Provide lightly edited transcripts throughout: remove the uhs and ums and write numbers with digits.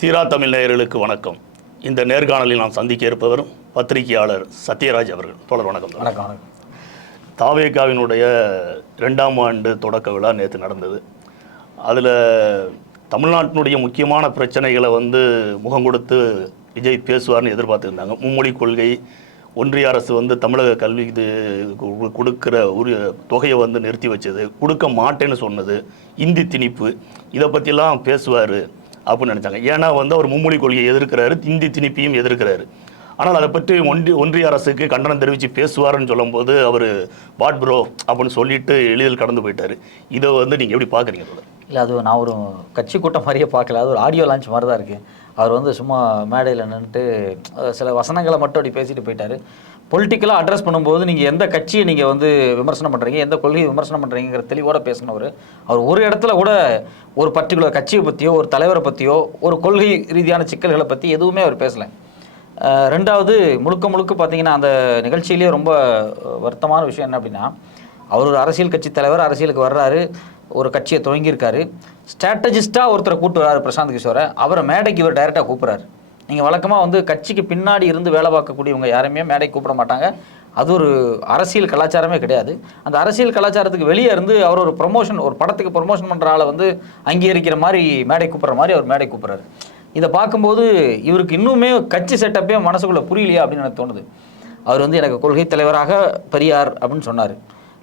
தீரா தமிழ் நேயர்களுக்கு வணக்கம். இந்த நேர்காணலில் நாம் சந்திக்க இருப்பவரும் பத்திரிகையாளர் சத்யராஜ் அவர்கள். தோழர் வணக்கம். வணக்கம். தாவேகாவினுடைய 2ஆம் ஆண்டு தொடக்க விழா நேற்று நடந்தது. அதில் தமிழ்நாட்டினுடைய முக்கியமான பிரச்சனைகளை முகம் கொடுத்து விஜய் பேசுவார்னு எதிர்பார்த்துருந்தாங்க. மும்மொழி கொள்கை, ஒன்றிய அரசு தமிழக கல்வி கொடுக்குற ஒரு தொகையை நிறுத்தி வச்சது, கொடுக்க மாட்டேன்னு சொன்னது, இந்தி திணிப்பு, இதை பற்றிலாம் பேசுவார் அப்படின்னு நினச்சாங்க. ஏன்னா அவர் மும்மொழி கொள்கையை எதிர்க்கிறாரு, இந்தி திணிப்பையும் எதிர்க்கிறாரு. ஆனால் அதை பற்றி ஒன்றிய அரசுக்கு கண்டனம் தெரிவித்து பேசுவார்னு சொல்லும்போது அவர் வாட் ப்ரோ அப்படின்னு சொல்லிட்டு எளிதில் கடந்து போயிட்டார். இதை நீங்கள் எப்படி பார்க்குறீங்க? இல்லை, அது நான் ஒரு கட்சி கூட்டம் மாதிரியே பார்க்கல. அது ஒரு ஆடியோ லான்ச் மாதிரி தான் இருக்குது. அவர் சும்மா மேடையில் நின்றுட்டு சில வசனங்களை மட்டும் அப்படி பேசிட்டு போயிட்டார். பொலிட்டிக்கலாக அட்ரஸ் பண்ணும்போது நீங்கள் எந்த கட்சியை நீங்கள் விமர்சனம் பண்ணுறீங்க, எந்த கொள்கையை விமர்சனம் பண்ணுறீங்கிற தெளிவோடு பேசினவர். அவர் ஒரு இடத்துல கூட ஒரு பர்டிகுலர் கட்சியை பற்றியோ, ஒரு தலைவரை பற்றியோ, ஒரு கொள்கை ரீதியான சிக்கல்களை பற்றி எதுவுமே அவர் பேசலை. ரெண்டாவது, முழுக்க பார்த்தீங்கன்னா அந்த நிகழ்ச்சியிலேயே ரொம்ப வருத்தமான விஷயம் என்ன அப்படின்னா, அவர் ஒரு அரசியல் கட்சி தலைவர், அரசியலுக்கு வர்றாரு, ஒரு கட்சியை துவங்கியிருக்காரு. ஸ்ட்ராட்டஜிஸ்ட்டாக ஒருத்தரை கூப்பிட்டு வர்றாரு பிரசாந்த் கிஷோரை. அவரை மேடைக்கு இவர் டைரெக்டாக கூப்பிட்றாரு. நீங்கள் வழக்கமாக கட்சிக்கு பின்னாடி இருந்து வேலை பார்க்கக்கூடியவங்க யாருமே மேடைக்கு கூப்பிட மாட்டாங்க. அது ஒரு அரசியல் கலாச்சாரமே கிடையாது. அந்த அரசியல் கலாச்சாரத்துக்கு வெளியே இருந்து அவர் ஒரு ப்ரொமோஷன், ஒரு படத்துக்கு ப்ரொமோஷன் பண்ணுற ஆளை அங்கீகரிக்கிற மாதிரி மேடை கூப்பிட்ற மாதிரி அவர் மேடை கூப்பிட்றாரு. இதை பார்க்கும்போது இவருக்கு இன்னுமே கட்சி செட்டப்பே மனசுக்குள்ளே புரியலையா அப்படின்னு எனக்கு தோணுது. அவர் எனக்கு கொள்கை தலைவராக பெரியார் அப்படின்னு சொன்னார்.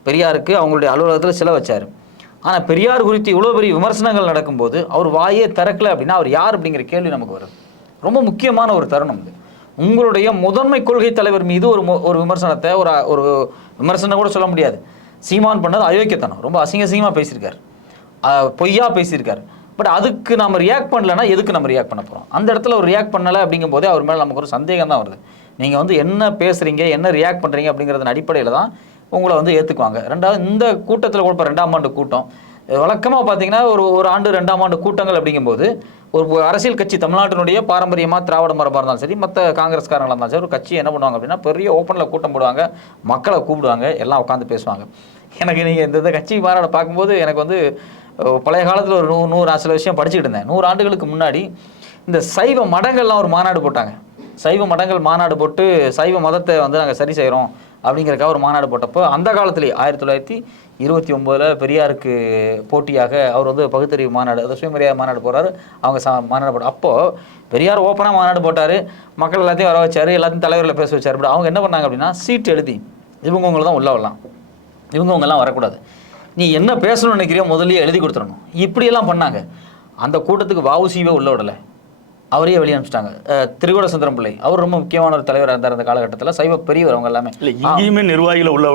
பெரியாருக்கு அவங்களுடைய அலுவலகத்தில் சிலை வச்சார். ஆனால் பெரியார் குறித்து இவ்வளோ பெரிய விமர்சனங்கள் நடக்கும்போது அவர் வாயே திறக்கலை அப்படின்னா அவர் யார் அப்படிங்கிற கேள்வி நமக்கு வரும். ரொம்ப முக்கியமான ஒரு தருணம் இது. உங்களுடைய முதன்மை கொள்கை தலைவர் மீது ஒரு விமர்சனத்தை, ஒரு விமர்சனம் கூட சொல்ல முடியாது, சீமான் பண்ணது அயோக்கியத்தனம், ரொம்ப அசிங்கமாக பேசியிருக்கார், பொய்யா பேசியிருக்கார். பட் அதுக்கு நம்ம ரியாக்ட் பண்ணலைன்னா எதுக்கு நம்ம ரியாக்ட் பண்ண போகிறோம்? அந்த இடத்துல ஒரு ரியாக்ட் பண்ணலை அப்படிங்கும் போதே அவர் மேலே நமக்கு ஒரு சந்தேகம் தான் வருது. நீங்கள் என்ன பேசுகிறீங்க, என்ன ரியாக்ட் பண்ணுறீங்க அப்படிங்கிறத அடிப்படையில் தான் உங்களை ஏற்றுக்குவாங்க. ரெண்டாவது, இந்த கூட்டத்தில் கூட இப்போ 2ஆம் ஆண்டு கூட்டம் வழக்கமாக பார்த்தீங்கன்னா ஒரு ஆண்டு 2ஆம் ஆண்டு கூட்டங்கள் அப்படிங்கும்போது ஒரு அரசியல் கட்சி தமிழ்நாட்டினுடைய பாரம்பரியமாக திராவிட மரபாக இருந்தாலும் சரி, மற்ற காங்கிரஸ்காரங்களாக இருந்தாலும் சரி, ஒரு கட்சி என்ன பண்ணுவாங்க அப்படின்னா பெரிய ஓப்பனில் கூட்டம் போடுவாங்க, மக்களை கூப்பிடுவாங்க, எல்லாம் உட்காந்து பேசுவாங்க. எனக்கு நீங்கள் இந்த கட்சி மாநாடு பார்க்கும்போது எனக்கு பழைய காலத்தில் ஒரு 100 சில விஷயம் படிச்சுக்கிட்டு இருந்தேன். 100 ஆண்டுகளுக்கு முன்னாடி இந்த சைவ மடங்கள்லாம் ஒரு மாநாடு போட்டாங்க. சைவ மடங்கள் மாநாடு போட்டு சைவ மதத்தை நாங்கள் சரி செய்கிறோம் அப்படிங்கிறக்காக ஒரு மாநாடு போட்டப்போ, அந்த காலத்துலேயே 1929 பெரியாருக்கு போட்டியாக அவர் பகுத்தறிவு மாநாடு, அது சுயமரியாதை மாநாடு போடுறாரு. அவங்க மாநாடு போட்டார். அப்போது பெரியார் ஓப்பனாக மாநாடு போட்டார், மக்கள் எல்லாத்தையும் வர வச்சார், எல்லாத்தையும் தலைவரில் பேச வச்சார். பட் அவங்க என்ன பண்ணாங்க அப்படின்னா, சீட் எழுதி இவங்க தான் உள்ள வரலாம், இவங்கெல்லாம் வரக்கூடாது, நீ என்ன பேசணும்னு நினைக்கிறியோ முதல்ல எழுதி கொடுத்துடணும், இப்படியெல்லாம் பண்ணாங்க. அந்த கூட்டத்துக்கு வஉசிவே உள்ள விடலை, அவரையே வெளியே அனுப்பிச்சிட்டாங்க. திரிகோட சுந்தரம் பிள்ளை அவர் ரொம்ப முக்கியமான ஒரு தலைவராக இருந்தார் அந்த காலகட்டத்தில். சைவ பெரியவர் அவங்க எல்லாமே நிர்வாகிகள் உள்ள.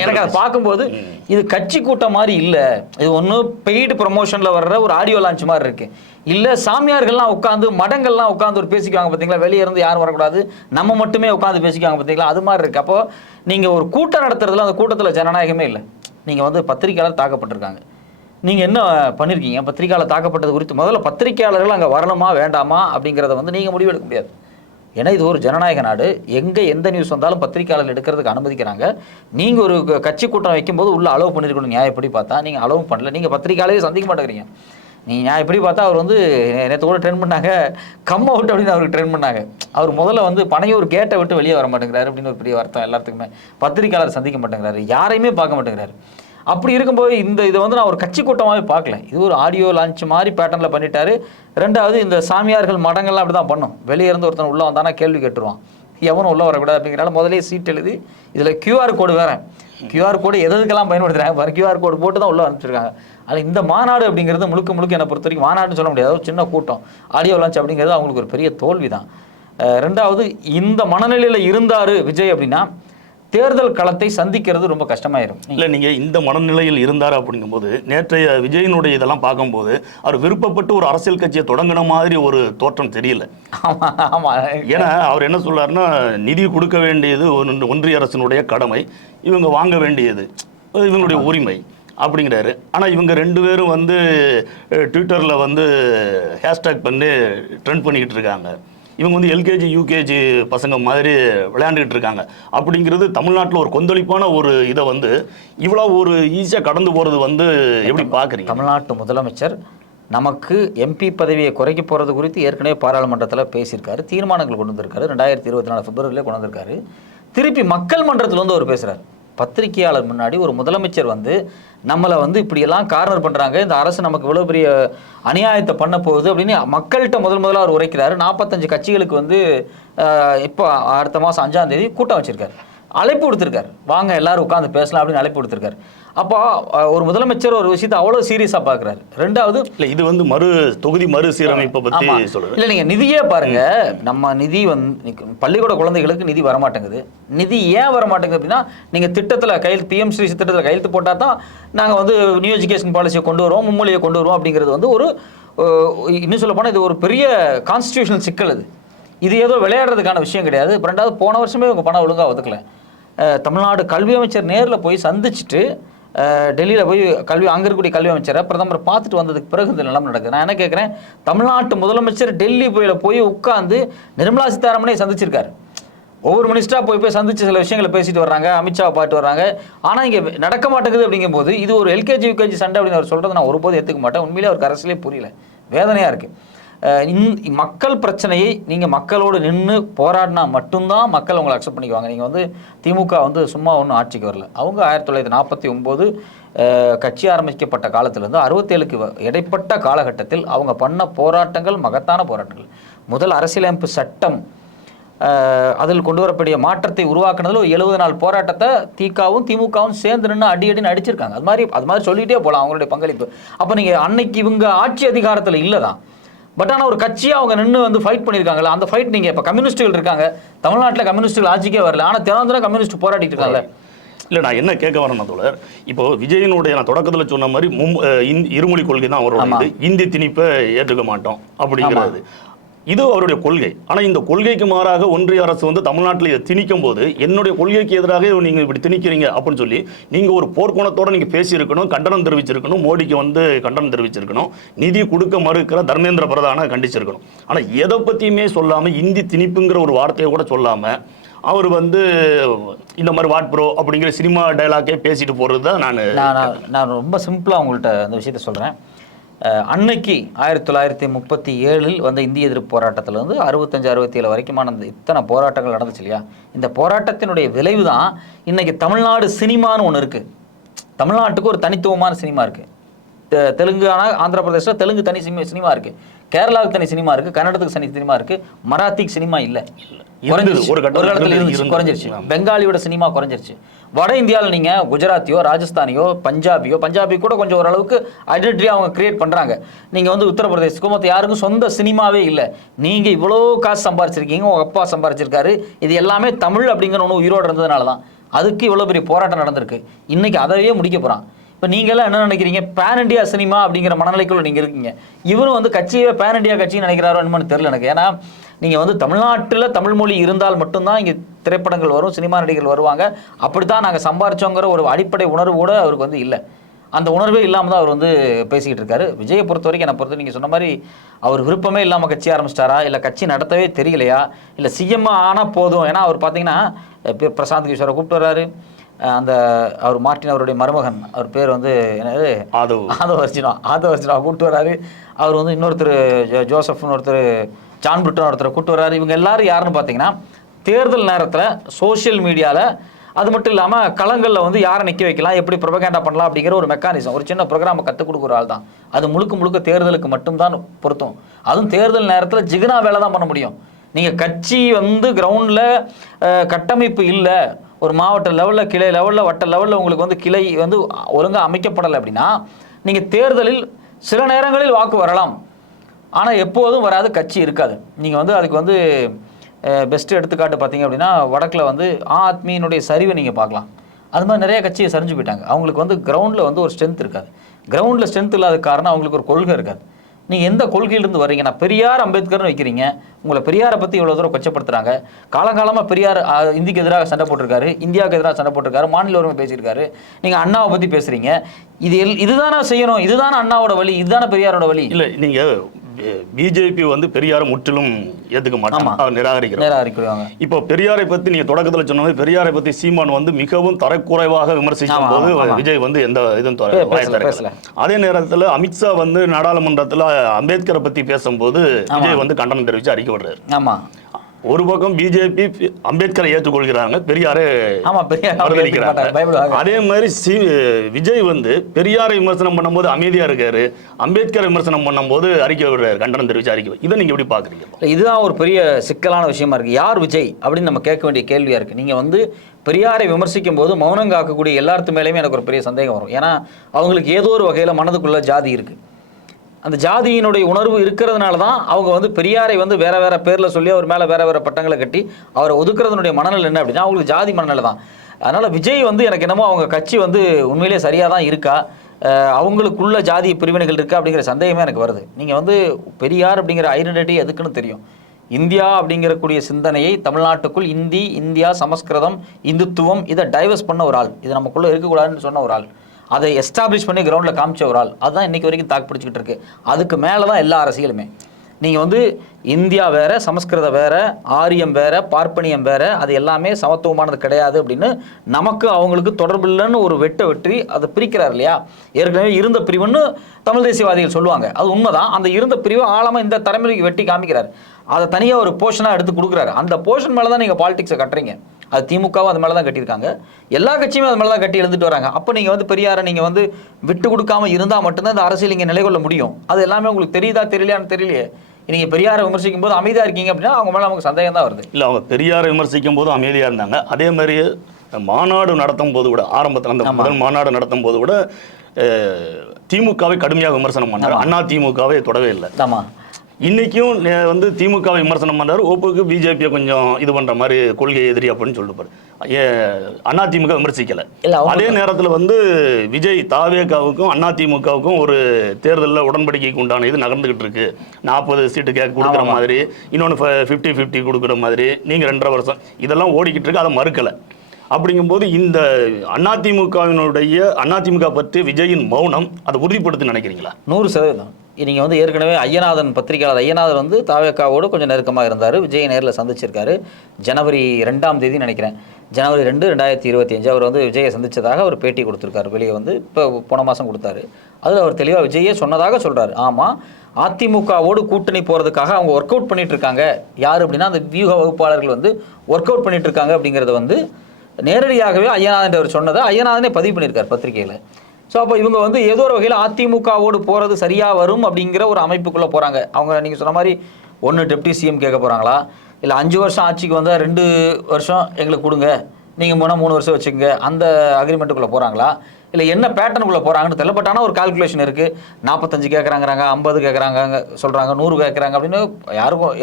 எனக்கு அதை பார்க்கும்போது இது கட்சி கூட்டம் மாதிரி இல்லை, இது ஒன்று பெய்டு ப்ரொமோஷனில் வர்ற ஒரு ஆடியோ லான்ச் மாதிரி இருக்கு. இல்லை சாமியார்கள்லாம் உட்காந்து, மடங்கள்லாம் உட்காந்து ஒரு பேசிக்குவாங்க பார்த்தீங்களா, வெளியே இருந்து யாரும் வரக்கூடாது, நம்ம மட்டுமே உட்காந்து பேசிக்குவாங்க பார்த்தீங்களா, அது மாதிரி இருக்கு. அப்போ நீங்கள் ஒரு கூட்டம் நடத்துறதுல அந்த கூட்டத்தில் ஜனநாயகமே இல்லை. நீங்கள் பத்திரிகையாளர் தாக்கப்பட்டிருக்காங்க, நீங்கள் என்ன பண்ணியிருக்கீங்க? பத்திரிகையாளர் தாக்கப்பட்டது குறித்து முதல்ல பத்திரிகையாளர்கள் அங்கே வரணுமா வேண்டாமா அப்படிங்கிறத நீங்கள் முடிவெடுக்க முடியாது. ஏன்னா இது ஒரு ஜனநாயக நாடு. எங்கே எந்த நியூஸ் வந்தாலும் பத்திரிகையாளர்கள் எடுக்கிறதுக்கு அனுமதிக்கிறாங்க. நீங்கள் ஒரு கட்சி கூட்டம் வைக்கும்போது உள்ள அலோவ் பண்ணியிருக்கணும். நியாயப்படி பார்த்தா நீங்கள் அலோவ் பண்ணல, நீங்கள் பத்திரிகையாளரே சந்திக்க மாட்டேங்கிறீங்க. நீங்கள் நியாயப்படி பார்த்தா அவர் நேற்று கூட ட்ரெயின் பண்ணாங்க, கம் அவுட் அப்படின்னு அவருக்கு ட்ரெயின் பண்ணாங்க. அவர் முதல்ல பனையூர் கேட்டை விட்டு வெளியே வர மாட்டேங்கிறாரு அப்படின்னு ஒரு பெரிய வருத்தம் எல்லாத்துக்குமே. பத்திரிகையாளர் சந்திக்க மாட்டேங்கிறாரு, யாரையுமே பார்க்க மாட்டேங்கிறாரு. அப்படி இருக்கும்போது இதை நான் ஒரு கட்சி கூட்டமாகவே பார்க்கல, இது ஒரு ஆடியோ லான்ச் மாதிரி பேட்டர்னில் பண்ணிட்டாரு. ரெண்டாவது, இந்த சாமியார்கள் மடங்கள்லாம் அப்படி தான் பண்ணும், வெளியே இருந்து ஒருத்தன் உள்ளே வந்தானா கேள்வி கேட்டுருவான், எவனும் உள்ளே வரக்கூடாது அப்படிங்கிறனால முதலே சீட் எழுதி இதில் கியூஆர் கோடு வேறு. கியூஆர் கோடு எதுக்கெல்லாம் பயன்படுத்துகிறாங்க, கியூஆர் கோடு போட்டு தான் உள்ளே அனுப்பிச்சிருக்காங்க. அதில் இந்த மாநாடு அப்படிங்கிறது முழுக்க என்னை பொறுத்த வரைக்கும் மாநாடுன்னு சொல்ல முடியாது, ஒரு சின்ன கூட்டம். ஆடியோ லான்ச் அப்படிங்கிறது அவங்களுக்கு ஒரு பெரிய தோல்வி தான். ரெண்டாவது, இந்த மனநிலையில் இருந்தார் விஜய் அப்படின்னா தேர்தல் களத்தை சந்திக்கிறது ரொம்ப கஷ்டமாயிரும். இல்லை, நீங்கள் இந்த மனநிலையில் இருந்தார் அப்படிங்கும்போது நேற்றைய விஜயனுடைய இதெல்லாம் பார்க்கும்போது அவர் விருப்பப்பட்டு ஒரு அரசியல் கட்சியை தொடங்கின மாதிரி ஒரு தோற்றம் தெரியல. ஆமாம். ஏன்னா அவர் என்ன சொல்றாருன்னா, நிதி கொடுக்க வேண்டியது ஒன்றிய அரசினுடைய கடமை, இவங்க வாங்க வேண்டியது இவங்களுடைய உரிமை அப்படிங்கிறாரு. ஆனால் இவங்க 2 பேரும் ட்விட்டரில் ஹேஷ்டேக் பண்ணி ட்ரெண்ட் பண்ணிக்கிட்டு இருக்காங்க. இவங்க எல்கேஜி யூகேஜி பசங்க மாதிரி விளையாண்டுக்கிட்டு இருக்காங்க. அப்படிங்கிறது தமிழ்நாட்டில் ஒரு கொந்தளிப்பான ஒரு இதை இவ்வளோ ஒரு ஈஸியாக கடந்து போகிறது எப்படி பார்க்குறீங்க? தமிழ்நாட்டு முதலமைச்சர் நமக்கு எம்பி பதவியை குறைக்க போகிறது குறித்து ஏற்கனவே பாராளுமன்றத்தில் பேசியிருக்காரு, தீர்மானங்கள் கொண்டு வந்திருக்காரு, 2024 பிப்ரவரியிலே கொண்டு வந்திருக்காரு. திருப்பி மக்கள் மன்றத்தில் வந்து அவர் பேசுகிறார். பத்திரிகையாளர் முன்னாடி ஒரு முதலமைச்சர் வந்து நம்மளை வந்து இப்படியெல்லாம் கார்னர் பண்ணுறாங்க, இந்த அரசு நமக்கு இவ்வளோ பெரிய அநியாயத்தை பண்ண போகுது அப்படின்னு மக்கள்கிட்ட முதல்ல அவர் உரைக்கிறாரு. 45 கட்சிகளுக்கு வந்து இப்போ அடுத்த மாதம் 5ஆம் தேதி கூட்டம் வச்சுருக்காரு, அழைப்பு கொடுத்துருக்காரு, வாங்க எல்லாரும் உட்காந்து பேசலாம் அப்படின்னு அழைப்பு கொடுத்துருக்காரு. அப்போ ஒரு முதலமைச்சர் ஒரு விஷயத்தை அவ்வளோ சீரியஸாக பார்க்குறாரு. ரெண்டாவது இல்லை, இது வந்து தொகுதி மறுசீரமைப்பை பற்றி சொல்லுங்கள். இல்லை, நீங்கள் நிதியே பாருங்க, நம்ம நிதி வந்து பள்ளிக்கூட குழந்தைகளுக்கு நிதி வரமாட்டேங்குது. நிதி ஏன் வரமாட்டேங்குது அப்படின்னா, நீங்கள் திட்டத்தில் பிஎம் ஸ்ரீ திட்டத்தில் கையெழுத்து போட்டால் தான் நாங்கள் வந்து நியூ எஜுகேஷன் பாலிசியை கொண்டு வருவோம், மும்மொழியை கொண்டு வருவோம் அப்படிங்கிறது வந்து ஒரு இன்னும் சொல்ல போனால் இது ஒரு பெரிய கான்ஸ்டியூஷனல் சிக்கல். இது ஏதோ விளையாடுறதுக்கான விஷயம் கிடையாது. ரெண்டாவது, போன வருஷமே உங்கள் பணம் ஒழுங்காக ஒதுக்கலை. தமிழ்நாடு கல்வி அமைச்சர் நேரில் போய் சந்திச்சுட்டு டெல்லியில் போய் அங்கே இருக்கக்கூடிய கல்வி அமைச்சரை பிரதமர் பார்த்துட்டு வந்ததுக்கு பிறகு இந்த நிலைமை நடக்குது. நான் என்ன கேட்குறேன், தமிழ்நாட்டு முதலமைச்சர் டெல்லி போய் உட்காந்து நிர்மலா சீதாராமனே சந்திச்சிருக்காரு. ஒவ்வொரு மினிஸ்டராக போய் சந்திச்சு சில விஷயங்களை பேசிட்டு வர்றாங்க, அமித்ஷாவை பார்த்து வர்றாங்க. ஆனால் இங்கே நடக்க மாட்டேங்குது. அப்படிங்கும்போது இது ஒரு எல்கேஜி யூகேஜி சண்டை அப்படின்னு அவர் சொல்கிறது நான் ஒருபோதும் ஏற்றுக்க மாட்டேன். உண்மையிலே அவருக்கு அரசியலே புரியல, வேதனையாக இருக்குது. மக்கள் பிரச்சனையை நீங்கள் மக்களோடு நின்று போராடினா மட்டும்தான் மக்கள் உங்களை அக்செப்ட் பண்ணிக்குவாங்க. நீங்கள் வந்து திமுக வந்து சும்மா ஒன்றும் ஆட்சிக்கு வரல. அவங்க 1949 கட்சி ஆரம்பிக்கப்பட்ட காலத்திலேருந்து 67க்கு இடைப்பட்ட காலகட்டத்தில் அவங்க பண்ண போராட்டங்கள் மகத்தான போராட்டங்கள். முதல் அரசியலமைப்பு சட்டம் அதில் கொண்டு வரக்கூடிய மாற்றத்தை உருவாக்குனதில் 70 நாள் போராட்டத்தை திமுகவும் சேர்ந்து நின்று அடின்னு அடிச்சிருக்காங்க. அது மாதிரி சொல்லிகிட்டே போகலாம் அவங்களுடைய பங்களிப்பு. அப்போ நீங்கள் அன்னைக்கு இவங்க ஆட்சி அதிகாரத்தில் இல்லை தான், பட் ஆனால் ஒரு கட்சியாக அவங்க நின்று வந்து ஃபைட் பண்ணியிருக்காங்களா, அந்த ஃபைட் நீங்கள் இப்போ கம்யூனிஸ்டுகள் இருக்காங்க தமிழ்நாட்டில், கம்யூனிஸ்டுகள் ஆட்சிக்கே வரல, ஆனால் தினம் கம்யூனிஸ்ட் போராடிட்டு இருக்காங்க. இல்லை, நான் என்ன கேட்க வரேன் தோழர், இப்போ விஜயனுடைய நான் தொடக்கத்தில் சொன்ன மாதிரி இருமொழி கொள்கை தான் அவரோட, இந்தி திணிப்பை ஏற்றுக்க மாட்டோம் அப்படிங்கிறது இது அவருடைய கொள்கை. ஆனால் இந்த கொள்கைக்கு மாறாக ஒன்றிய அரசு வந்து தமிழ்நாட்டில் இதை திணிக்கும் போது என்னுடைய கொள்கைக்கு எதிராக நீங்கள் இப்படி திணிக்கிறீங்க அப்படின்னு சொல்லி நீங்கள் ஒரு போர்க்கோணத்தோடு நீங்கள் பேசியிருக்கணும், கண்டனம் தெரிவிச்சிருக்கணும், மோடிக்கு வந்து கண்டனம் தெரிவிச்சிருக்கணும், நிதி கொடுக்க மறுக்கிற தர்மேந்திர பிரதானை கண்டிச்சிருக்கணும். ஆனால் எதை பற்றியுமே சொல்லாமல், இந்தி திணிப்புங்கிற ஒரு வார்த்தையை கூட சொல்லாமல் அவர் வந்து இந்த மாதிரி வாட் ப்ரோ அப்படிங்கிற சினிமா டைலாக்கே பேசிட்டு போகிறது தான். நான் ரொம்ப சிம்பிளாக உங்கள்கிட்ட அந்த விஷயத்த சொல்கிறேன். அன்னைக்கு 1937 வந்த இந்திய எதிர்ப்பு போராட்டத்தில் வந்து 65-67 வரைக்குமான இத்தனை போராட்டங்கள் நடந்துச்சு இல்லையா? இந்த போராட்டத்தினுடைய விளைவு தான் இன்னைக்கு தமிழ்நாடு சினிமான்னு ஒன்று இருக்குது. தமிழ்நாட்டுக்கு ஒரு தனித்துவமான சினிமா இருக்குது. தெலுங்கானா, ஆந்திர பிரதேசில் தெலுங்கு தனி சினிமா இருக்குது, கேரளாவுக்கு தனி சினிமா இருக்குது, கன்னடத்துக்கு தனி சினிமா இருக்குது, மராத்திக்கு சினிமா இல்லை, ஒரு காலத்தில் இருந்துச்சு, குறைஞ்சிருச்சு. பெங்காலியோட சினிமா குறைஞ்சிருச்சு. வட இந்தியாவில் நீங்கள் குஜராத்தியோ, ராஜஸ்தானியோ, பஞ்சாபி கூட கொஞ்சம் ஓரளவுக்கு ஐடென்டிட்டியாக அவங்க கிரியேட் பண்ணுறாங்க. நீங்கள் வந்து உத்தரப்பிரதேசத்துக்கும் மற்ற யாருக்கும் சொந்த சினிமாவே இல்லை. நீங்கள் இவ்வளோ காசு சம்பாரிச்சிருக்கீங்க, உங்கள் அப்பா சம்பாரிச்சிருக்காரு, இது எல்லாமே தமிழ் அப்படிங்கிற ஒன்று உயிரோடு இருந்ததுனால தான் அதுக்கு இவ்வளோ பெரிய போராட்டம் நடந்திருக்கு. இன்றைக்கி அதையே முடிக்க போகிறான். இப்போ நீங்களாம் என்ன நினைக்கிறீங்க, பேன் இண்டியா சினிமா அப்படிங்கிற மனநிலைக்குள்ள நீங்கள் இருக்கீங்க. இவரும் வந்து கட்சியை பேன் இண்டியா கட்சின்னு நினைக்கிறாரோ என்னன்னு தெரியல எனக்கு. ஏன்னா நீங்கள் வந்து தமிழ்நாட்டில் தமிழ் மொழி இருந்தால் மட்டும்தான் இங்கே திரைப்படங்கள் வரும், சினிமா நடிகர்கள் வருவாங்க, அப்படித்தான் நாங்கள் சம்பாரிச்சோங்கிற ஒரு அடிப்படை உணர்வு கூட அவருக்கு வந்து இல்லை. அந்த உணர்வே இல்லாமல் தான் அவர் வந்து பேசிக்கிட்டு இருக்காரு. விஜயை பொறுத்த வரைக்கும் என்னை பொறுத்த நீங்கள் சொன்ன மாதிரி அவர் விருப்பமே இல்லாமல் கட்சி ஆரம்பிச்சிட்டாரா, இல்லை கட்சி நடத்தவே தெரியலையா, இல்லை சிஎம் ஆனால் போதும். ஏன்னா அவர் பார்த்தீங்கன்னா பிரசாந்த் கிஷோரை கூப்பிட்டு வர்றாரு, அந்த அவர் மார்ட்டின் அவருடைய மருமகன், அவர் பேர் வந்து என்னது, ஆதவ அர்ஜுனா கூப்பிட்டு வர்றாரு. அவர் வந்து இன்னொருத்தர் ஜோசப்னு ஒருத்தர், ஜான் பிரிட்டன் ஒருத்தரை கூப்பிட்டு வர்றாரு. இவங்க எல்லாரும் யாருன்னு பார்த்தீங்கன்னா தேர்தல் நேரத்தில் சோஷியல் மீடியாவில், அது மட்டும் இல்லாமல் களங்களில் வந்து யாரை நிற்க வைக்கலாம், எப்படி ப்ரொபகேண்டா பண்ணலாம் அப்படிங்கிற ஒரு மெக்கானிசம், ஒரு சின்ன ப்ரோக்ராமை கற்றுக் கொடுக்குற ஆள் தான். அது முழுக்க தேர்தலுக்கு மட்டும்தான் பொருத்தம். அதுவும் தேர்தல் நேரத்தில் ஜிகனா வேலை தான் பண்ண முடியும். நீங்கள் கட்சி வந்து கிரவுண்டில் கட்டமைப்பு இல்லை, ஒரு மாவட்ட லெவலில், கிளை லெவலில், வட்ட லெவலில் உங்களுக்கு வந்து கிளை வந்து ஒழுங்காக அமைக்கப்படலை அப்படின்னா நீங்கள் தேர்தலில் சில நேரங்களில் வாக்கு வரலாம், ஆனால் எப்போதும் வராது, கட்சி இருக்காது. நீங்கள் வந்து அதுக்கு வந்து பெஸ்ட்டு எடுத்துக்காட்டு பார்த்தீங்க அப்படின்னா வடக்கில் வந்து ஆத்மியினுடைய சரிவை நீங்கள் பார்க்கலாம். அது மாதிரி நிறைய கட்சியை சரிஞ்சு போயிட்டாங்க. அவங்களுக்கு வந்து கிரவுண்டில் வந்து ஒரு ஸ்ட்ரென்த் இருக்காது. கிரவுண்டில் ஸ்ட்ரென்த் இல்லாத காரணம் அவங்களுக்கு ஒரு கொள்கை இருக்காது. நீங்கள் எந்த கொள்கையிலேருந்து வரீங்க? நான் பெரியார் அம்பேத்கர்னு வைக்கிறீங்க, உங்களை பெரியாரை பற்றி இவ்வளோ தூரம் கொச்சப்படுத்துகிறாங்க. காலங்காலமாக பெரியார் இந்திக்கு எதிராக சண்டை போட்டிருக்காரு, இந்தியாவுக்கு எதிராக சண்டை போட்டிருக்காரு, மாநில உரிமை பேசியிருக்காரு. நீங்கள் அண்ணாவை பற்றி பேசுகிறீங்க. இதுதானே செய்யணும், இதுதானே அண்ணாவோட வழி, இதுதானே பெரியாரோட வழி. இல்லை, நீங்கள் பிஜேபி வந்து பெரியாரை முற்றிலும் ஏத்துக்க மாட்டாங்க, அவர் நிராகரிக்கிறாங்க. இப்போ பெரியாரை பத்தி நீங்க தொடக்கத்துல சொன்ன மாதிரி பெரியாரை பத்தி சீமான் வந்து மிகவும் தரக்குறைவாக விமர்சிக்கும் போது விஜய் வந்து எந்த இதுவும் அதே நேரத்துல அமித்ஷா வந்து நாடாளுமன்றத்துல அம்பேத்கரை பத்தி பேசும்போது விஜய் வந்து கண்டனம் தெரிவித்து அறிக்கை விடுறாரு. ஆமா, ஒரு பக்கம் பிஜேபி அம்பேத்கரை ஏற்றுக்கொள்கிறாங்க, பெரியாரை மறுதளிக்கிறாங்க. அதே மாதிரி விஜய் வந்து பெரியாரை விமர்சனம் பண்ணும்போது அமைதியா இருக்காரு, அம்பேத்கரை விமர்சனம் பண்ணும்போது அறிக்கை விடுறாரு, கண்டனம் தெரிவிச்சு அறிக்கை. இதை நீங்க எப்படி பாக்குறீங்க? இதுதான் ஒரு பெரிய சிக்கலான விஷயமா இருக்கு. யார் விஜய் அப்படின்னு நம்ம கேட்க வேண்டிய கேள்வியா இருக்கு. நீங்க வந்து பெரியாரை விமர்சிக்கும் போது மௌனம் காக்கக்கூடிய எல்லாத்து மேலேயுமே எனக்கு ஒரு பெரிய சந்தேகம் வரும். ஏன்னா அவங்களுக்கு ஏதோ ஒரு வகையில மனதுக்குள்ள ஜாதி இருக்கு. அந்த ஜாதியினுடைய உணர்வு இருக்கிறதுனால தான் அவங்க வந்து பெரியாரை வந்து வேற வேற பேரில் சொல்லி அவர் மேலே வேற வேற பட்டங்களை கட்டி அவரை ஒதுக்குறதுனுடைய மனநிலை என்ன அப்படின்னா அவங்களுக்கு ஜாதி மனநிலை தான். அதனால் விஜய் வந்து எனக்கு என்னமோ அவங்க கட்சி வந்து உண்மையிலே சரியாக தான் இருக்கா, அவங்களுக்குள்ள ஜாதி பிரிவினைகள் இருக்கா அப்படிங்கிற சந்தேகமே எனக்கு வருது. நீங்கள் வந்து பெரியார் அப்படிங்கிற ஐடென்டிட்டி எதுக்குன்னு தெரியும். இந்தியா அப்படிங்கிறக்கூடிய சிந்தனையை தமிழ்நாட்டுக்குள் இந்தியா சமஸ்கிருதம் இந்துத்துவம் இதை டைவர்ஸ் பண்ண ஒரு ஆள், இது நமக்குள்ளே இருக்கக்கூடாதுன்னு சொன்ன ஒரு ஆள், அதை எஸ்டாப்ளிஷ் பண்ணி கிரவுண்டில் காமிச்ச ஒரு ஆள், அதுதான் இன்றைக்கி வரைக்கும் தாக்கு பிடிச்சிக்கிட்டு இருக்கு. அதுக்கு மேலே தான் எல்லா அரசியலுமே. நீங்கள் வந்து இந்தியா வேற, சமஸ்கிருதம் வேற, ஆரியம் வேற, பார்ப்பனியம் வேற, அது எல்லாமே சமத்துவமானது கிடையாது அப்படின்னு நமக்கு அவங்களுக்கு தொடர்பு இல்லைன்னு ஒரு வெற்றி அதை பிரிக்கிறார் இல்லையா. ஏற்கனவே இருந்த பிரிவுன்னு தமிழ் தேசியவாதிகள் சொல்லுவாங்க, அது உண்மைதான். அந்த இருந்த பிரிவை ஆழமாக இந்த தலைமுறைக்கு வெட்டி காமிக்கிறார், அதை தனியாக ஒரு போர்ஷனாக எடுத்து கொடுக்குறாரு. அந்த போர்ஷன் மேலே தான் நீங்கள் பாலிடிக்ஸை கட்டுறீங்க. அது திமுகவும் அது மேலே தான் கட்டியிருக்காங்க, எல்லா கட்சியுமே அது மேலே தான் கட்டி எழுந்துட்டு வராங்க. அப்போ நீங்கள் வந்து பெரியாரை நீங்கள் வந்து விட்டு கொடுக்காம இருந்தால் மட்டும்தான் இந்த அரசியல் இங்கே நிலைகொள்ள முடியும். அது எல்லாமே உங்களுக்கு தெரியுதா தெரியலையான்னு தெரியலையே. நீங்கள் பெரியாரை விமர்சிக்கும் போது அமைதியாக இருக்கீங்க அப்படின்னா அவங்க மேலே நமக்கு சந்தேகம் தான் வருது. இல்லை, அவங்க பெரியாரை விமர்சிக்கும் போது அமைதியாக இருந்தாங்க. அதே மாதிரி மாநாடு நடத்தும் போது கூட, ஆரம்பத்தில் அந்த முதல் மாநாடு நடத்தும் போது கூட திமுகவை கடுமையாக விமர்சனம் பண்ணார், அண்ணா திமுகவை தொடவே இல்லை. ஆமாம், இன்னைக்கும் வந்து திமுகவை விமர்சனம் பண்றாரு, ஓப்புக்கு பிஜேபியை கொஞ்சம் இது பண்ற மாதிரி கொள்கை எதிரி அப்படின்னு சொல்லிட்டு அண்ணா திமுக விமர்சிக்கல. அதே நேரத்தில் வந்து விஜய் தாவேகாவுக்கும் அண்ணா திமுகவுக்கும் ஒரு தேர்தலில் உடன்படிக்கைக்கு உண்டான இது நகர்ந்துகிட்டு இருக்கு. 40 சீட்டு கேட்க கொடுக்குற மாதிரி, இன்னொன்று 50-50 கொடுக்குற மாதிரி, நீங்க 2.5 வருஷம் இதெல்லாம் ஓடிக்கிட்டு இருக்கு, அதை மறுக்கலை. அப்படிங்கும்போது இந்த அதிமுக பற்றி விஜயின் மௌனம் அதை உறுதிப்படுத்தி நினைக்கிறீங்களா? 100%. நீங்கள் வந்து ஏற்கனவே ஐயநாதன் பத்திரிகையாளர் ஐயநாதன் வந்து தாவேக்காவோடு கொஞ்சம் நெருக்கமாக இருந்தார், விஜய் நேரில் சந்திச்சிருக்காரு. ஜனவரி 2ஆம் தேதி நினைக்கிறேன், ஜனவரி 2, 2025 அவர் வந்து விஜயை சந்தித்ததாக ஒரு பேட்டி கொடுத்துருக்காரு. வெளியே வந்து இப்போ போன மாதம் கொடுத்தாரு. அதில் அவர் தெளிவாக விஜயே சொன்னதாக சொல்கிறார். ஆமாம், அதிமுகவோடு கூட்டணி போகிறதுக்காக அவங்க ஒர்க் அவுட் பண்ணிட்டு இருக்காங்க. யார் அப்படின்னா அந்த வியூக வகுப்பாளர்கள் வந்து ஒர்க் அவுட் பண்ணிட்டு இருக்காங்க அப்படிங்கிறத வந்து நேரடியாகவே ஐயநாதன் அவர் சொன்னதை ஐயநாதனே பதிவு பண்ணியிருக்கார் பத்திரிகையில். ஸோ அப்போ இவங்க வந்து ஏதோ ஒரு வகையில் அதிமுகவோடு போகிறது சரியாக வரும் அப்படிங்கிற ஒரு அமைப்புக்குள்ளே போகிறாங்க. அவங்க நீங்கள் சொன்ன மாதிரி ஒன்று டெப்டி சிஎம் கேட்க போகிறாங்களா, இல்லை 5 வருஷம் ஆட்சிக்கு வந்தால் 2 வருஷம் எங்களுக்கு கொடுங்க, நீங்கள் 3 வருஷம் வச்சுக்கோங்க, அந்த அக்ரிமெண்ட்டுக்குள்ளே போகிறாங்களா, இல்லை என்ன பேட்டர்னுக்குள்ளே போகிறாங்கன்னு தெரியல. பட் ஆனால் ஒரு கால்குலேஷன் இருக்குது. 45 கேட்குறாங்கிறாங்க, 50 கேட்குறாங்க சொல்கிறாங்க, 100 கேட்குறாங்க அப்படின்னு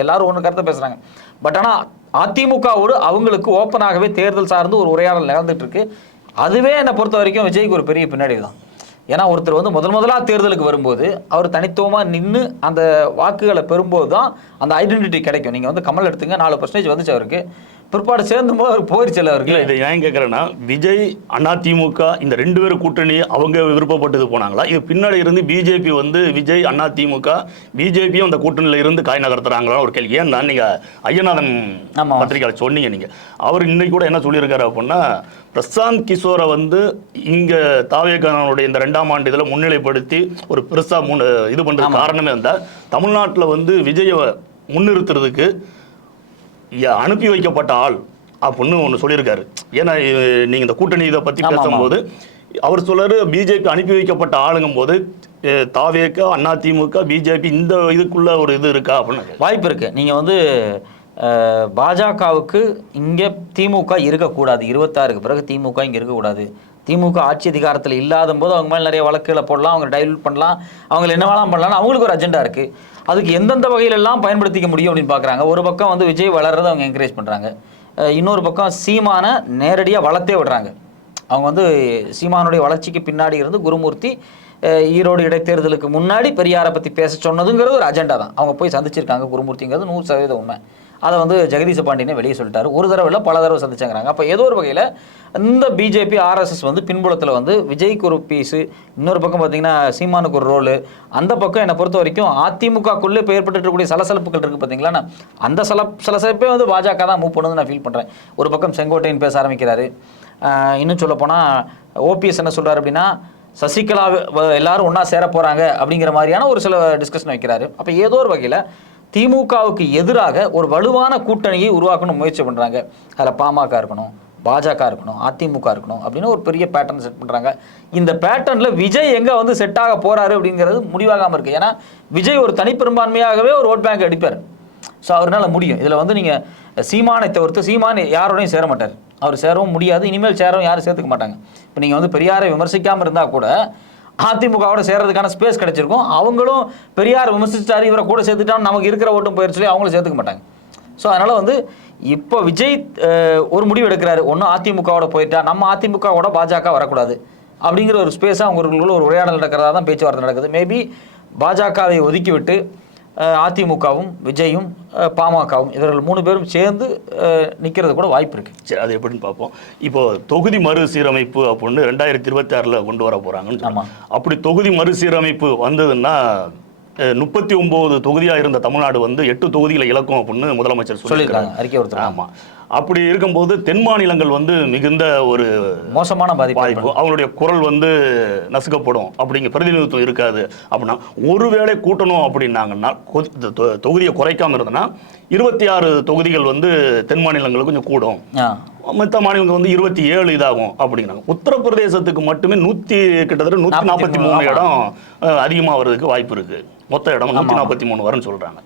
எல்லாரும் ஒன்று கருத்தை பேசுகிறாங்க. பட் ஆனால் அதிமுகவோடு அவங்களுக்கு ஓப்பனாகவே தேர்தல் சார்ந்து ஒரு உரையாடல் நடந்துட்டு இருக்கு. அதுவே என்னை பொறுத்த வரைக்கும் விஜய்க்கு ஒரு பெரிய பின்னாடி தான். ஏன்னா ஒருத்தர் வந்து முதலாக தேர்தலுக்கு வரும்போது அவர் தனித்துவமாக நின்று அந்த வாக்குகளை பெறும்போது தான் அந்த ஐடென்டிட்டி கிடைக்கும். நீங்கள் வந்து கமல் எடுத்துங்க, 4% வந்துச்சு அவருக்கு, பிற்பாடு சேர்ந்தும் போது அவர் போயிடுச்சு அவருக்கு. இதை ஏன் கேட்குறேன்னா, விஜய் அதிமுக இந்த 2 பேரும் கூட்டணி அவங்க விருப்பப்பட்டது போனாங்களா, இது பின்னாடி இருந்து பிஜேபி வந்து விஜய் அதிமுக பிஜேபியும் அந்த கூட்டணியில் இருந்து காய் நகர்த்துறாங்களா ஒரு கேள்வி. ஏன்னா நீங்கள் ஐயநாதன் பத்திரிகையாளர் சொன்னீங்க, நீங்கள் அவர் இன்னைக்கு கூட என்ன சொல்லியிருக்காரு அப்படின்னா, பிரசாந்த் கிஷோரை வந்து இங்கே தாவேகானுடைய இந்த 2ஆம் ஆண்டு இதில் முன்னிலைப்படுத்தி ஒரு பெருசாக இது பண்ணுற காரணமே இருந்தால் தமிழ்நாட்டில் வந்து விஜயை முன்னிறுத்துறதுக்கு அனுப்பி வைக்கப்பட்ட ஆள் அப்படின்னு ஒன்று சொல்லியிருக்காரு. ஏன்னா நீங்கள் இந்த கூட்டணி இதை பற்றி பேசும்போது அவர் சொல்றாரு, பிஜேபி அனுப்பி வைக்கப்பட்ட ஆளுங்கும் போது தாவேக அதிமுக பிஜேபி இந்த இதுக்குள்ள ஒரு இது இருக்கா அப்படின்னு வாய்ப்பு இருக்குது. நீங்கள் வந்து பாஜகவுக்கு இங்கே திமுக இருக்கக்கூடாது, 26க்கு பிறகு திமுக இங்கே இருக்கக்கூடாது, திமுக ஆட்சி அதிகாரத்தில் இல்லாத போது அவங்க மேலே நிறைய வழக்குகளை போடலாம், அவங்க டைல்யூட் பண்ணலாம், அவங்க என்ன வேணாலும் பண்ணலாம், அவங்களுக்கு ஒரு அஜெண்டா இருக்குது. அதுக்கு எந்தெந்த வகையிலெல்லாம் பயன்படுத்திக்க முடியும் அப்படின்னு பார்க்குறாங்க. ஒரு பக்கம் வந்து விஜய் வளர்றதை அவங்க என்கரேஜ் பண்ணுறாங்க, இன்னொரு பக்கம் சீமானை நேரடியாக வளர்த்தே விடுறாங்க. அவங்க வந்து சீமானுடைய வளர்ச்சிக்கு பின்னாடி இருந்து குருமூர்த்தி ஈரோடு இடைத்தேர்தலுக்கு முன்னாடி பெரியாரை பற்றி பேச சொன்னதுங்கிறது ஒரு அஜெண்டா தான். அவங்க போய் சந்திச்சிருக்காங்க குருமூர்த்திங்கிறது 100% உண்மை. அதை வந்து ஜெகதீச பாண்டியனே வெளியே சொல்லிட்டாரு. ஒரு தடவை இல்லை, பல தடவை சந்திச்சாங்கிறாங்க. அப்போ ஏதோ ஒரு வகையில் இந்த பிஜேபி ஆர்எஸ்எஸ் வந்து பின்புலத்தில் வந்து விஜய்க்கு ஒரு பீஸு, இன்னொரு பக்கம் பார்த்தீங்கன்னா சீமானுக்கு ஒரு ரோலு, அந்த பக்கம் என்னை பொறுத்த வரைக்கும் அதிமுகக்குள்ளே ஏற்பட்டு இருக்கக்கூடிய சலசலப்புகள் இருக்குது பார்த்தீங்களா, அந்த சலசலப்பே வந்து பாஜக தான் மூவ் பண்ணுதுன்னு நான் ஃபீல் பண்ணுறேன். ஒரு பக்கம் செங்கோட்டையன் பேச ஆரம்பிக்கிறாரு. இன்னும் சொல்லப்போனால் ஓபிஎஸ் என்ன சொல்கிறார் அப்படின்னா சசிகலா எல்லாரும் ஒன்றா சேர போகிறாங்க அப்படிங்கிற மாதிரியான ஒரு சில டிஸ்கஷன் வைக்கிறாரு. அப்போ ஏதோ ஒரு வகையில் திமுகவுக்கு எதிராக ஒரு வலுவான கூட்டணியை உருவாக்கணும் முயற்சி பண்ணுறாங்க. அதில் பாமக இருக்கணும், பாஜக இருக்கணும், அதிமுக இருக்கணும் அப்படின்னு ஒரு பெரிய பேட்டர்ன் செட் பண்ணுறாங்க. இந்த பேட்டர்னில் விஜய் எங்கே வந்து செட் ஆக போகிறாரு அப்படிங்கிறது முடிவாகாமல் இருக்குது. ஏன்னா விஜய் ஒரு தனிப்பெரும்பான்மையாகவே ஒரு ஓட் பேங்க் அடிப்பார். ஸோ அவரால் முடியும். இதில் வந்து நீங்கள் சீமானை தவிர்த்து சீமான் யாரோடையும் சேர மாட்டார், அவர் சேரவும் முடியாது, இனிமேல் சேரவும் யாரும் சேர்த்துக்க மாட்டாங்க. இப்போ நீங்கள் வந்து பெரியாரை விமர்சிக்காமல் இருந்தால் கூட அதிமுகவோட சேர்றதுக்கான ஸ்பேஸ் கிடைச்சிருக்கும். அவங்களும் பெரியார் விமர்சிச்சாரு இவரை கூட சேர்த்துட்டான்னு நமக்கு இருக்கிற ஓட்டும் போயிடுச்சு சொல்லி அவங்களும் சேர்த்துக்க மாட்டாங்க. ஸோ அதனால் வந்து இப்போ விஜய் ஒரு முடிவு எடுக்கிறாரு, ஒன்றும் அதிமுகவோட போயிட்டா நம்ம அதிமுகவோட பாஜக வரக்கூடாது அப்படிங்கிற ஒரு ஸ்பேஸாக அவங்களுக்குள்ள ஒரு உரையாடல் நடக்கிறதா தான் பேச்சுவார்த்தை நடக்குது. மேபி பாஜகவை ஒதுக்கிவிட்டு அதிமுகவும் விஜயும் பாமகவும் இவர்கள் 3 பேரும் சேர்ந்து நிற்கிறது கூட வாய்ப்பு இருக்குது. சரி, அது எப்படின்னு பார்ப்போம். இப்போ தொகுதி மறுசீரமைப்பு அப்படின்னு 2026 கொண்டு வர போகிறாங்கன்னு. ஆமாம், அப்படி தொகுதி மறுசீரமைப்பு வந்ததுன்னா 39 தொகுதியாக இருந்த தமிழ்நாடு வந்து 8 தொகுதிகளை இழக்கும் அப்படின்னு முதலமைச்சர் சொல்லியிருக்காங்க, அறிக்கை கொடுத்தாங்க. ஆமாம், அப்படி இருக்கும்போது தென் மாநிலங்கள் வந்து மிகுந்த ஒரு மோசமான பாதிப்பு, அவங்களுடைய குரல் வந்து நசுக்கப்படும், அப்படிங்கிற பிரதிநிதித்துவம் இருக்காது. அப்படின்னா ஒருவேளை கூட்டணும் அப்படின்னாங்கன்னா தொகுதியை குறைக்காம இருந்ததுன்னா 26 தொகுதிகள் வந்து தென் மாநிலங்களுக்கு கொஞ்சம் கூடும், மற்ற மாநிலங்கள் வந்து 27 இதாகும் அப்படிங்கிறாங்க. உத்தரப்பிரதேசத்துக்கு மட்டுமே கிட்டத்தட்ட 143 இடம் அதிகமாக வர்றதுக்கு வாய்ப்பு இருக்கு. மொத்த இடம் 143 வரும்னு சொல்றாங்க.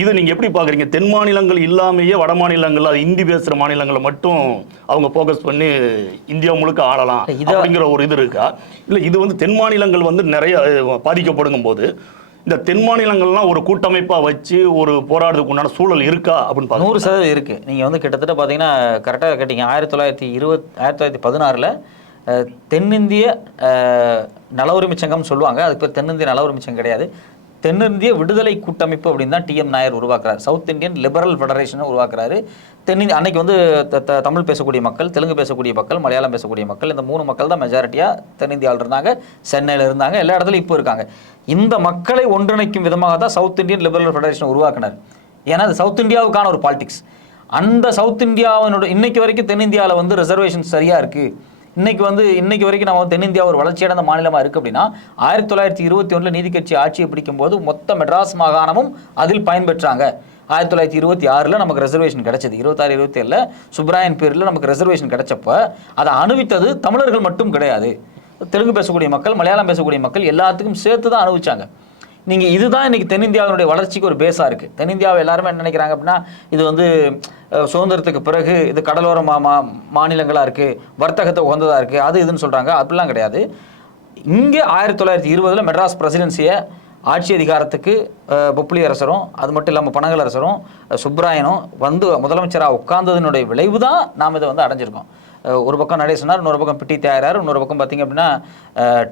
இது நீங்க எப்படி பாக்குறீங்க? தென் மாநிலங்கள் இல்லாமையே வட மாநிலங்கள், அது இந்தி பேசுற மாநிலங்களை மட்டும் அவங்க போக்கஸ் பண்ணி இந்தியா முழுக்க ஆளலாம் அப்படிங்கிற ஒரு இது இருக்கா? இல்ல இது வந்து தென் மாநிலங்கள் வந்து நிறைய பாதிக்கப்படுங்கும் போது இந்த தென் மாநிலங்கள்லாம் ஒரு கூட்டமைப்பா வச்சு ஒரு போராடுறதுக்கு உண்டான சூழல் இருக்கா அப்படின்னு 100% இருக்கு. நீங்க வந்து கிட்டத்தட்ட பாத்தீங்கன்னா கரெக்டாக கேட்டீங்க. 1916 தென்னிந்திய நல உரிமை சங்கம் சொல்லுவாங்க, அதுக்கு பேர் தென்னிந்திய நல உரிமை சங்கம் கிடையாது, தென்னிந்திய விடுதலை கூட்டமைப்பு அப்படின்னு தான் டிஎம் நாயர் உருவாக்குறாரு. சவுத் இந்தியன் லிபரல் ஃபெடரேஷனை உருவாக்குறாரு. அன்னைக்கு வந்து தமிழ் பேசக்கூடிய மக்கள், தெலுங்கு பேசக்கூடிய மக்கள், மலையாளம் பேசக்கூடிய மக்கள், இந்த 3 மக்கள் தான் மெஜாரிட்டியாக தென்னிந்தியாவில் இருந்தாங்க, சென்னையில் இருந்தாங்க, எல்லா இடத்துலையும் இப்போ இருக்காங்க. இந்த மக்களை ஒன்றிணைக்கும் விதமாக தான் சவுத் இந்தியன் லிபரல் ஃபெடரேஷன் உருவாக்குனார். ஏன்னா அது சவுத் இந்தியாவுக்கான ஒரு பாலிடிக்ஸ். அந்த சவுத் இந்தியாவினோட இன்னைக்கு வரைக்கும் தென்னிந்தியாவில் வந்து ரிசர்வேஷன் சரியாக இருக்குது. இன்னைக்கு வரைக்கும் நம்ம தென்னிந்தியா ஒரு வளர்ச்சியடைந்த மாநிலமாக இருக்குது அப்படின்னா 1921 நீதி கட்சி ஆட்சியை பிடிக்கும் போது மொத்த மெட்ராஸ் மாகாணமும் அதில் பயன்பெற்றாங்க. 1926 நமக்கு ரிசர்வேஷன் கிடைச்சது. 26, 27 சுப்ராயன் பேரில் நமக்கு ரிசர்வேஷன் கிடைச்சப்ப அதை அனுபவித்தது தமிழர்கள் மட்டும் கிடையாது, தெலுங்கு பேசக்கூடிய மக்கள், மலையாளம் பேசக்கூடிய மக்கள் எல்லாத்துக்கும் சேர்த்து தான் அனுபவிச்சாங்க. நீங்கள் இதுதான் இன்றைக்கி தென்னிந்தியாவினுடைய வளர்ச்சிக்கு ஒரு பேஸாக இருக்குது. தென்னிந்தியாவை எல்லாருமே என்ன நினைக்கிறாங்க அப்படின்னா இது வந்து சுதந்திரத்துக்கு பிறகு இது கடலோர மாநிலங்களாக இருக்குது, வர்த்தகத்தை உகந்ததாக இருக்குது, அது இதுன்னு சொல்கிறாங்க. அப்படிலாம் கிடையாது. இங்கே 1920 மெட்ராஸ் பிரசிடென்சியை ஆட்சி அதிகாரத்துக்கு பொப்புளி அரசரும் அது மட்டும் இல்லாமல் பனகல் அரசரும் சுப்ராயனும் வந்து முதலமைச்சராக உட்கார்ந்ததனுடைய விளைவு தான் நாம் இதை வந்து அடைஞ்சிருக்கோம். ஒரு பக்கம் நடேசனார், இன்னொரு பக்கம் பிட்டி தியாகரார், இன்னொரு பக்கம் பார்த்திங்க அப்படின்னா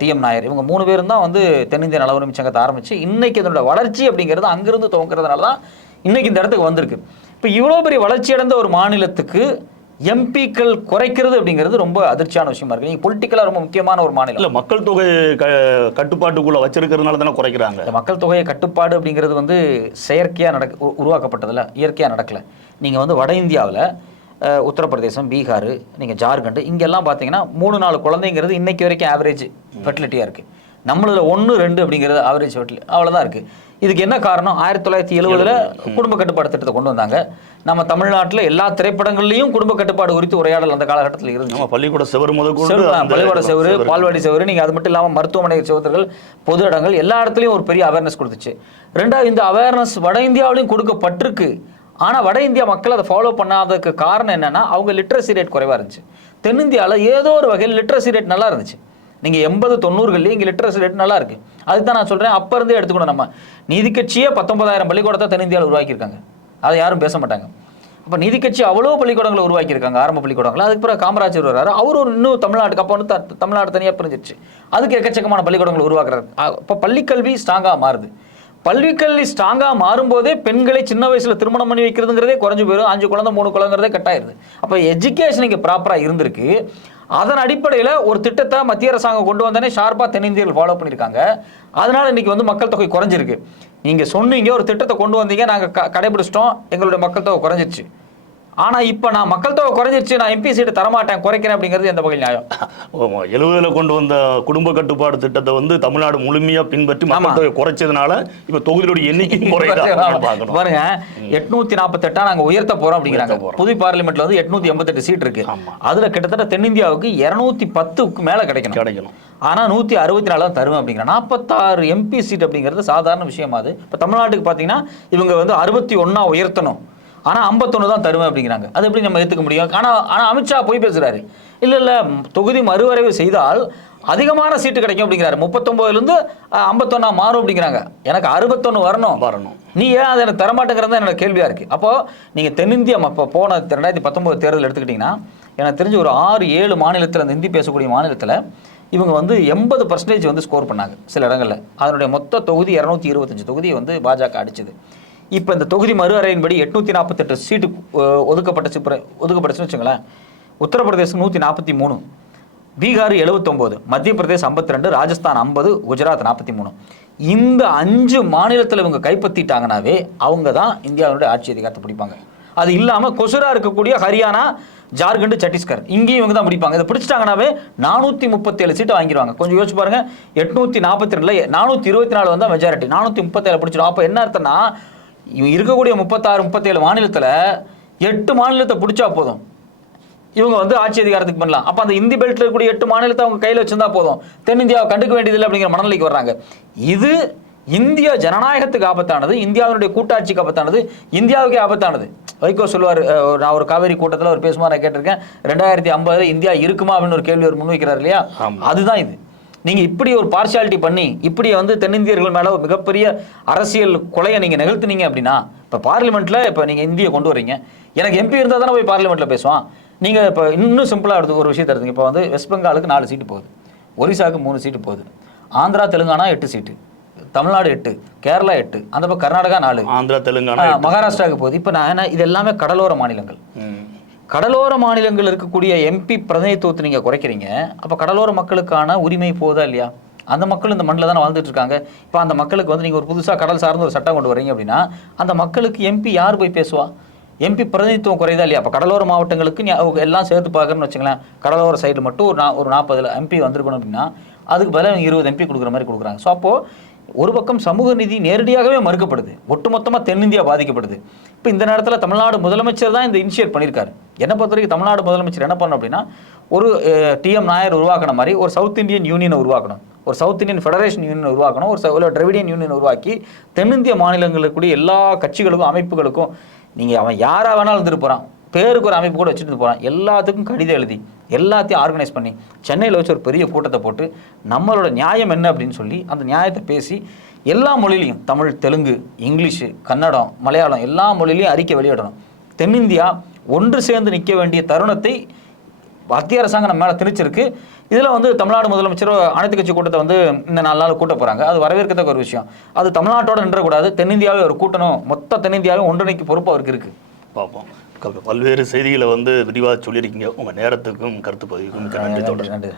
டிஎம் நாயர், இவங்க 3 பேரும் தான் வந்து தென்னிந்திய நல உரிமை சங்கத்தை ஆரம்பித்து இன்றைக்கி இதனோட வளர்ச்சி அப்படிங்கிறது அங்கிருந்து துவங்கிறதுனால தான் இன்றைக்கி இந்த இடத்துக்கு வந்திருக்கு. இப்போ இவ்வளோ பெரிய வளர்ச்சி அடைந்த ஒரு மாநிலத்துக்கு எம்பிக்கள் குறைக்கிறது அப்படிங்கிறது ரொம்ப அதிர்ச்சியான விஷயமா இருக்குது. நீங்கள் பொலிட்டிக்கலாக ரொம்ப முக்கியமான ஒரு மாநிலம் இல்லை, மக்கள் தொகை கட்டுப்பாட்டுக்குள்ளே வச்சிருக்கிறதுனால தானே குறைக்கிறாங்க. மக்கள் தொகையை கட்டுப்பாடு அப்படிங்கிறது வந்து செயற்கையாக உருவாக்கப்பட்டதில்ல, இயற்கையாக நடக்கலை. நீங்கள் வந்து வட இந்தியாவில் உத்தரப்பிரதேசம், பீகார், நீங்கள் ஜார்க்கண்ட் இங்கெல்லாம் பார்த்தீங்கன்னா 3-4 குழந்தைங்கிறது இன்றைக்கி வரைக்கும் ஆவரேஜ் ஃபெர்டிலிட்டியாக இருக்குது. நம்மளதில் 1-2 அப்படிங்கிறது ஆவரேஜ் ஃபெர்டிலிட்டி அவ்வளோதான் இருக்குது. இதுக்கு என்ன காரணம்? 1970 குடும்ப கட்டுப்பாடு திட்டத்தை கொண்டு வந்தாங்க. நம்ம தமிழ்நாட்டில் எல்லா திரைப்படங்கள்லையும் குடும்ப கட்டுப்பாடு குறித்து உரையாடல் அந்த காலகட்டத்தில் இருந்துச்சு. பள்ளிக்கூட செவரு பள்ளிக்கூட செவரு, பால்வாடி செவரு, நீங்கள் அது மட்டும் இல்லாமல் மருத்துவமனை செவர்கள், பொது இடங்கள் எல்லா இடத்துலையும் ஒரு பெரிய அவேர்னஸ் கொடுத்துச்சு. 2வது இந்த அவேர்னஸ் வட இந்தியாவிலையும் கொடுக்கப்பட்டிருக்கு. ஆனால் வட இந்தியா மக்கள் அதை ஃபாலோ பண்ணாததுக்கு காரணம் என்னென்னா அவங்க லிட்ரஸி ரேட் குறைவாக இருந்துச்சு. தென்னிந்தியாவில் ஏதோ ஒரு வகையில் லிட்ரஸி ரேட் நல்லா இருந்துச்சு. நீங்கள் 80-90 இங்கே லிட்ரஸி ரேட் நல்லா இருக்குது. அதுக்கு தான் நான் சொல்கிறேன், அப்போ இருந்தே எடுத்துக்கணும். நம்ம நீதி கட்சியே 19,000 பள்ளிக்கூடத்தை தென்னிந்தியாவில் உருவாக்கியிருக்காங்க, அதை யாரும் பேச மாட்டாங்க. அப்போ நீதி கட்சி அவ்வளோ பள்ளிக்கூடங்களை உருவாக்கியிருக்காங்க, ஆரம்ப பள்ளிக்கூடங்கள். அதுக்கு பிறகு காமராஜர் வர்றாரு, அவர் ஒரு இன்னும் தமிழ்நாட்டுக்கு அப்போ வந்து தமிழ்நாடு தனியாக பிரிஞ்சிருச்சு, அதுக்கு எக்கச்சக்கமான பள்ளிக்கூடங்கள் உருவாக்குறாரு. இப்போ பள்ளிக்கல்வி ஸ்ட்ராங்காக மாறுது. பள்ளிக்கல்வி ஸ்ட்ராங்காக மாறும்போதே பெண்களை சின்ன வயசில் திருமணம் பண்ணி வைக்கிறதுங்கிறதே குறைஞ்சு போயிடும். 5 குழந்தை 3 குழந்தைங்கிறதே கட்டாயிருது. அப்போ எஜுகேஷன் இங்கே ப்ராப்பராக இருந்திருக்கு. அதன் அடிப்படையில் ஒரு திட்டத்தை மத்திய அரசாங்கம் கொண்டு வந்தோடனே ஷார்ப்பாக தென்னிந்தியர்கள் ஃபாலோ பண்ணியிருக்காங்க. அதனால் இன்றைக்கி வந்து மக்கள் தொகை குறைஞ்சிருக்கு. நீங்கள் சொன்னீங்க ஒரு திட்டத்தை கொண்டு வந்தீங்க, நாங்கள் கடைபிடிச்சிட்டோம், எங்களுடைய மக்கள் தொகை குறைஞ்சிருச்சு. ஆனால் இப்போ நான் மக்கள் தொகை குறைஞ்சிருச்சு, நான் எம்பி சீட்டு தரமாட்டேன், குறைக்கிறேன் அப்படிங்கிறது எந்த வகையில் நியாயம்? 70ல் கொண்டு வந்த குடும்ப கட்டுப்பாடு திட்டத்தை வந்து தமிழ்நாடு முழுமையாக பின்பற்றி மக்கள் தொகை குறைச்சதுனால இப்போ தொகுதியோட எண்ணிக்கை பாருங்க, 848 நாங்கள் உயர்த்த போறோம் அப்படிங்கிறாங்க. புது பார்லிமெண்ட்ல வந்து 888 சீட் இருக்கு. அதுல கிட்டத்தட்ட தென்னிந்தியாவுக்கு 210க்கு மேல கிடைக்கணும். ஆனா 164 தான் தருவேன் அப்படிங்கிறாங்க. 46 எம்பி சீட் அப்படிங்கிறது சாதாரண விஷயமா? அது இப்போ தமிழ்நாட்டுக்கு பார்த்தீங்கன்னா இவங்க வந்து 61 உயர்த்தணும், ஆனால் 51 தான் தருவேன் அப்படிங்கிறாங்க. அது எப்படி நம்ம ஏற்றுக்க முடியும்? ஆனால் அமித்ஷா போய் பேசுகிறாரு, இல்லை தொகுதி மறுவரைவு செய்தால் அதிகமான சீட்டு கிடைக்கும் அப்படிங்கிறாரு. 39லேருந்து 51 மாறும் அப்படிங்கிறாங்க. எனக்கு 61 வரணும். நீ ஏன் அதை எனக்கு தரமாட்டேங்கிறது தான் என்னோட கேள்வியாக இருக்குது. அப்போது நீங்கள் தென்னிந்தியா இப்போ போன 2019 தேர்தல் எடுத்துக்கிட்டிங்கன்னா எனக்கு தெரிஞ்சு ஒரு 6-7 மாநிலத்தில், அந்த ஹிந்தி பேசக்கூடிய மாநிலத்தில் இவங்க வந்து 80% வந்து ஸ்கோர் பண்ணாங்க சில இடங்களில். அதனுடைய மொத்த தொகுதி 225 தொகுதியை வந்து பாஜக அடிச்சது. இப்போ இந்த தொகுதி மறுவரையின்படி 848 சீட்டு ஒதுக்கப்பட்டுச்சுன்னு வச்சுங்களேன். உத்தரப்பிரதேசம் 143, பீகார் 79, மத்திய பிரதேசம் 52, ராஜஸ்தான் 50, குஜராத் 43. இந்த 5 மாநிலத்தில் இவங்க கைப்பற்றிட்டாங்கனாவே அவங்க தான் இந்தியாவுடைய ஆட்சி அதிகாரத்தை பிடிப்பாங்க. அது இல்லாமல் கொசுரா இருக்கக்கூடிய ஹரியானா, ஜார்க்கண்ட், சத்தீஸ்கர் இங்கேயும் இவங்க தான் பிடிப்பாங்க. இதை பிடிச்சிட்டாங்கனாவே 437 சீட்டை வாங்கிடுவாங்க. கொஞ்சம் யோசிச்சு பாருங்க, 842ல் 424 வந்தால் மெஜாரிட்டி, 437 பிடிச்சிடும். அப்போ என்ன அர்த்தம்னா இருக்கக்கூடிய 36-37 மாநிலத்தில் 8 மாநிலத்தை பிடிச்சா போதும், இவங்க வந்து ஆட்சி அதிகாரத்துக்கு பண்ணலாம். அப்போ அந்த இந்தி பெல்ட்டில் இருக்கக்கூடிய 8 மாநிலத்தை அவங்க கையில் வச்சிருந்தா போதும், தென்னிந்தியாவை கண்டுக்க வேண்டியதில்லை அப்படிங்கிற மனநிலைக்கு வர்றாங்க. இது இந்திய ஜனநாயகத்துக்கு ஆபத்தானது, இந்தியாவினுடைய கூட்டாட்சிக்கு ஆபத்தானது, இந்தியாவுக்கே ஆபத்தானது. வைகோ சொல்லுவார், நான் ஒரு காவேரி கூட்டத்தில் ஒரு பேசுமா நான் கேட்டிருக்கேன், 2050 இந்தியா இருக்குமா அப்படின்னு ஒரு கேள்வி ஒரு முன்வைக்கிறார் இல்லையா? அதுதான் இது. நீங்கள் இப்படி ஒரு பார்ஷியாலிட்டி பண்ணி இப்படி வந்து தென்னிந்தியர்கள் மேலே ஒரு மிகப்பெரிய அரசியல் கொலையை நீங்கள் நிகழ்த்துனீங்க அப்படின்னா, இப்போ பார்லிமெண்ட்டில் இப்போ நீங்கள் இந்தியை கொண்டு வரீங்க, எனக்கு எம்பி இருந்தால் தானே போய் பார்லிமெண்ட்டில் பேசுவான். நீங்கள் இப்போ இன்னும் சிம்பிளாக எடுத்து ஒரு விஷயத்தை எடுத்துங்க. இப்போ வந்து வெஸ்ட் பெங்காலுக்கு 4 சீட்டு போகுது, ஒரிசாவுக்கு 3 சீட்டு போகுது, ஆந்திரா தெலுங்கானா 8 சீட்டு, தமிழ்நாடு 8, கேரளா 8, அந்த பக்கம் கர்நாடகா 4, ஆந்திரா தெலுங்கானா, மகாராஷ்டிராவுக்கு போகுது. இப்போ நான் இது எல்லாமே கடலோர மாநிலங்கள். கடலோர மாநிலங்கள் இருக்கக்கூடிய எம்பி பிரதிநிதித்துவத்தை நீங்கள் குறைக்கிறீங்க. அப்போ கடலோர மக்களுக்கான உரிமை போதா இல்லையா? அந்த மக்கள் இந்த மண்ணில் தானே வாழ்ந்துட்டு இருக்காங்க. இப்போ அந்த மக்களுக்கு வந்து நீங்கள் ஒரு புதுசாக கடல் சார்ந்த ஒரு சட்டம் கொண்டு வரீங்க அப்படின்னா அந்த மக்களுக்கு எம்பி யார் போய் பேசுவா? எம்பி பிரதிநிதித்துவம் குறையுதா இல்லையா? அப்போ கடலோர மாவட்டங்களுக்கு எல்லாம் சேர்த்து பார்க்குறேன்னு வச்சுங்களேன், கடலோர சைடு மட்டும் ஒரு 40 எம்பி வந்திருக்கணும் அப்படின்னா அதுக்கு பதிலாக 20 எம்பி கொடுக்குற மாதிரி கொடுக்குறாங்க. ஸோ அப்போது ஒரு பக்கம் சமூக நீதி நேரடியாகவே மறுக்கப்படுது, ஒட்டுமொத்தமாக தென்னிந்தியா பாதிக்கப்படுது. இப்போ இந்த நேரத்தில் தமிழ்நாடு முதலமைச்சர் தான் இந்த இனிஷியேட் பண்ணியிருக்காரு. என்னை பொறுத்த வரைக்கும் தமிழ்நாடு முதலமைச்சர் என்ன பண்ணணும் அப்படின்னா, ஒரு TM நாயர் உருவாக்கின மாதிரி ஒரு சவுத் இந்தியன் யூனியனை உருவாக்கணும், ஒரு சவுத் இந்தியன் ஃபெடரேஷன் யூனியனை உருவாக்கணும், ஒரு டிராவிடியன் யூனியனை உருவாக்கி தென்னிந்திய மாநிலங்களுக்கு கூடிய எல்லா கட்சிகளுக்கும் அமைப்புகளுக்கும், நீங்கள் அவன் யாராக வேணாலும் இருந்துட்டு போகிறான், பேருக்கு ஒரு அமைப்பு கூட வச்சுட்டு போகிறான், எல்லாத்துக்கும் கடிதம் எழுதி எல்லாத்தையும் ஆர்கனைஸ் பண்ணி சென்னையில் வச்சு ஒரு பெரிய கூட்டத்தை போட்டு நம்மளோட நியாயம் என்ன அப்படின்னு சொல்லி அந்த நியாயத்தை பேசி எல்லா மொழியிலையும், தமிழ், தெலுங்கு, இங்கிலீஷு, கன்னடம், மலையாளம் எல்லா மொழியிலையும் அறிக்கை வெளியிடணும். தென்னிந்தியா ஒன்று சேர்ந்து நிற்க வேண்டிய தருணத்தை மத்திய அரசாங்கம் நம்ம மேலே திணிச்சிருக்கு. இதில் வந்து தமிழ்நாடு முதலமைச்சர் அனைத்து கட்சி கூட்டத்தை வந்து இந்த 4 நாள் கூட்ட போகிறாங்க. அது வரவேற்கத்தக்க ஒரு விஷயம். அது தமிழ்நாட்டோடு நின்றக்கூடாது, தென்னிந்தியாவே ஒரு கூட்டணும், மொத்த தென்னிந்தியாவே ஒன்றிணைக்கு பொறுப்பு அவருக்கு இருக்குது. பார்ப்போம். பல்வேறு செய்திகளை வந்து விரிவாக சொல்லியிருக்கீங்க. உங்கள் நேரத்துக்கும் கருத்து பதிவுக்கும் நன்றி. நன்றி.